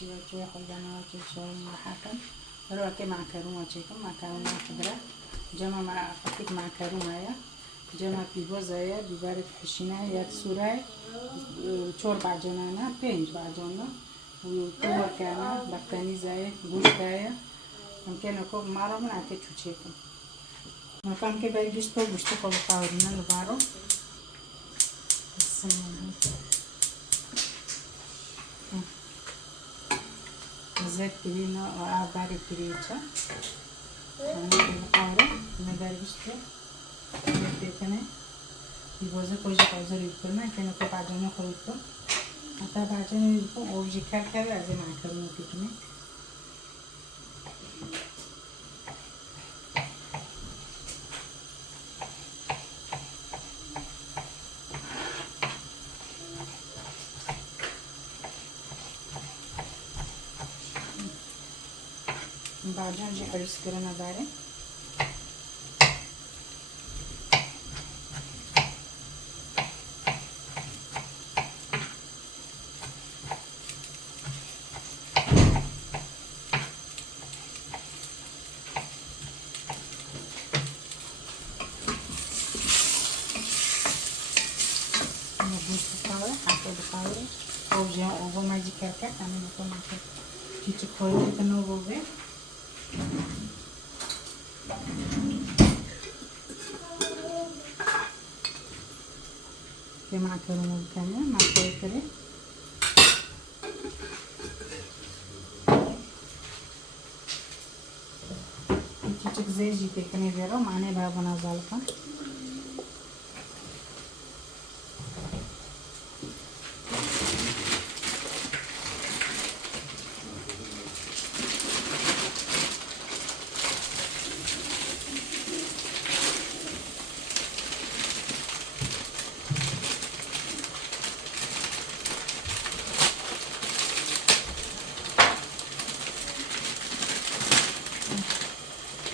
شوية خلنا شوية محاكم روكي معكرون وشيكم معكرون خضراء جمع مع قطيك معكرون هيا جمع بيبوز هيا بيبارك حشينا يا سوراي چور بعجنانا بينج بعجنا وتومر كانا بختاني زي گوشت هيا ممكن اكو مارو من عكي چوچيكم مكان كي باي گوشت کو بقاورنا لبارو بسم الله زيت كرينا وعباري كريتشا أنا بقارة مدار بشتى بيتنا يبوزه كوجي كوزر يبكرنا كنا كبعجنا خلطة حتى بعجنا يبكون أوجي كار عزيز معكرنا بيتنا بعدين جي حرس كرنا داري نبوش بقاوة حتى بقاوة أو جاء أو ما جي كركة أنا بكون معك تيجي كويلة كنوبوبة في معكرونة كاملة مع كركرة تيجي زي جيتي كني بيرو معني بابنا زالكا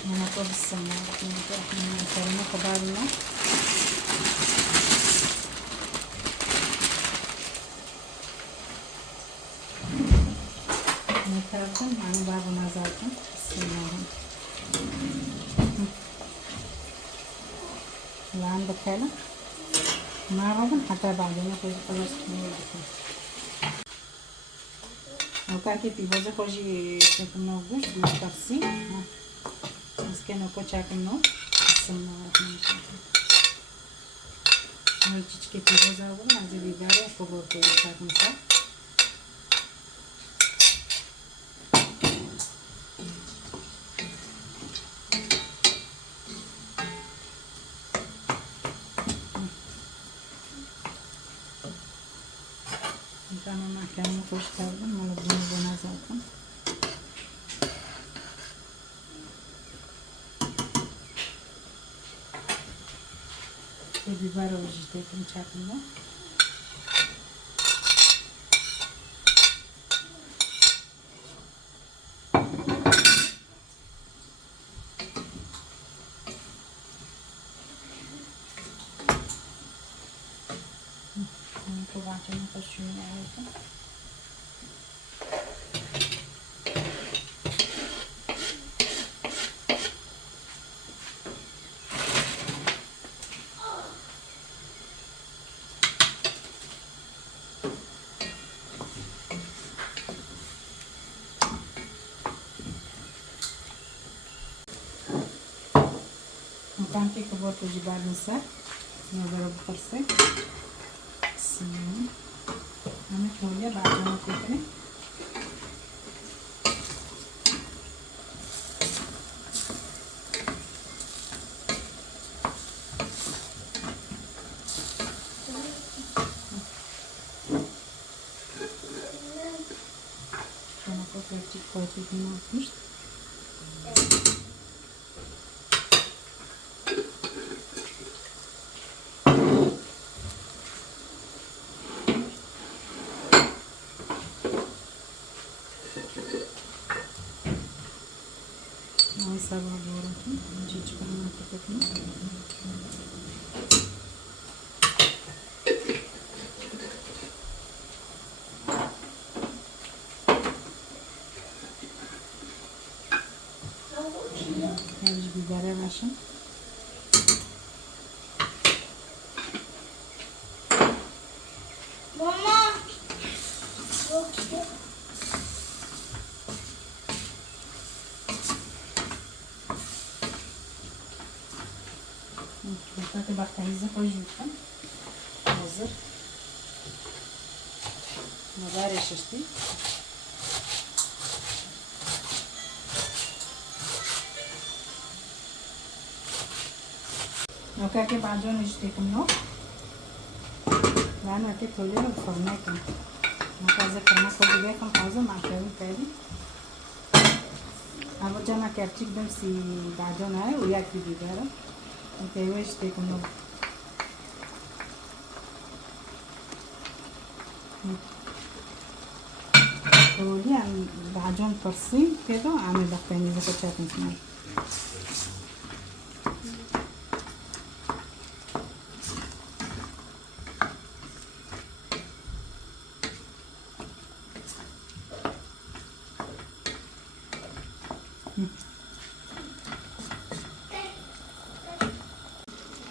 نحط بالسمنة نحط خضارنا نكردم يعني بابنا زالكم بسم الله الآن بكالة ما ربن حتى بعدين خلاص وكاكي بيبوزة خوشي تكمل وجوش بيكرسي مسكينة كوتشا كنو بسم الله الرحمن الرحيم هاي تشكي بيبوزة ولا عزيز بيبارة كبر كويسة كنسا كانوا ما كانوا خوش تابن ولا بنا زالكم بيبارة وجدتكم شاكلنا بعدين نخش عليكم مكان كي كبرت جبال نسا نضرب فرصة سين أنا شوية بعد ما تكني أنا كنت كويس هنا مش سبع بورات نجيج كمان تكتنا خشن. ماما نحط بقتنيزة خوش جدا hazır. مدار ششتي نوكاكي بعجون يشتيكم نو لأنه أكيد توليه الفرناكم نوكازي فرناكو بيجيكم حوزة مع كريم تاني أبو جانا كرتيك بمسي بعجون هاي وياكي بيجارة نكايوه يشتيكم نو تولي عن بعجون فرصين كده عامل بقتاني زي كتشات نسمعي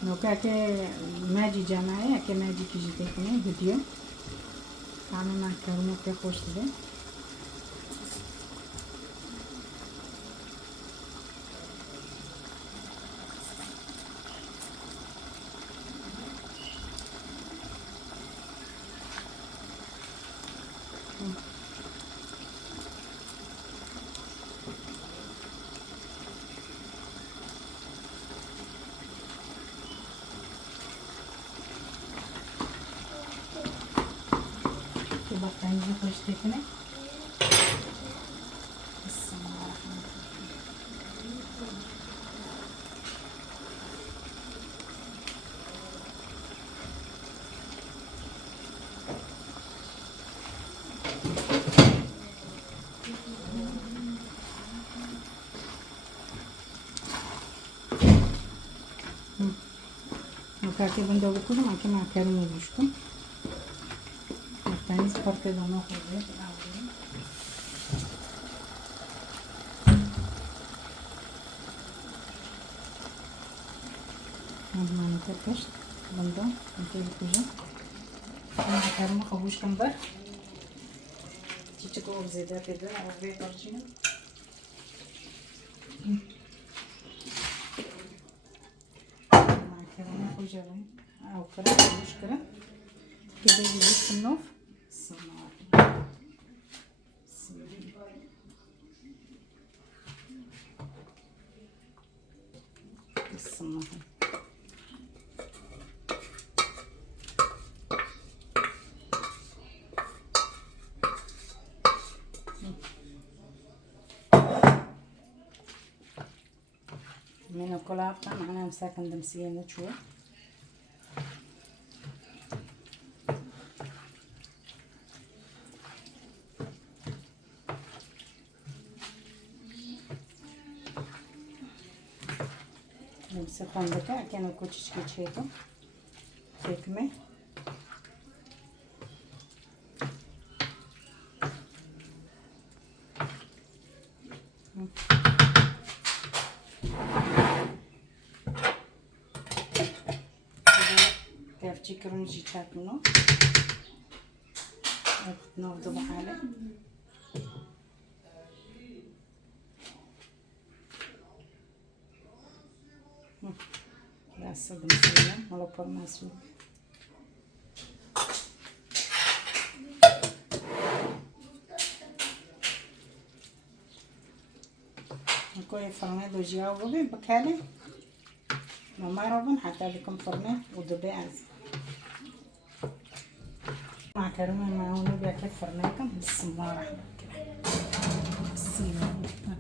نوكاكي ماجي جماعي اكي ماجي كي جيتيكني فيديو عامل مع كرمو كي خوش ده بقتني زي خوش تكني بسم الله الرحمن الرحيم نوكاكي بندو بكل ما كي مع كريم يبشكم بقتني سبورتي دونو خوزي ما نتركشت بندو نكي بكوجا أنا كريم خبوش كمبر تيجيكو بزيادة كده أو بيترجينا مع كريم خوجا أو كريم خبوش كده كده يجيب في النوف بسم الله بسم الله من كلها معنا مساكن دمسية نشوي نمسكهم بكا كانوا كوتش كيتشيتو كيكمي كيفتي كرونجي تشاتنو نوضو بحالة لا صدق مسوية ولا برماسو نكوي فرمي دو جاوبو بي بكالي وما روبن حتى لكم فرمي ودبي عز مع كرمي معوني بيكي فرميكم بسم الله الرحمن الرحيم بسم الله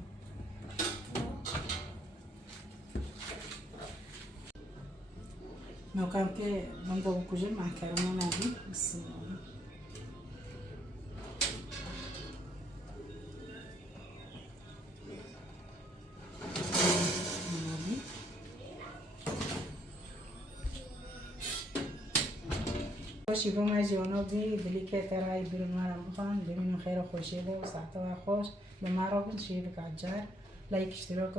نوكام كي بندو بكوجي مع كرمي نادي بسم الله خوشی بو ماجی بی دلی که ترای بیرون مرا بخوان ببینم خیر و خوشی ده و ساعت و خوش به مرا بین شیرک عجار لایک اشتراک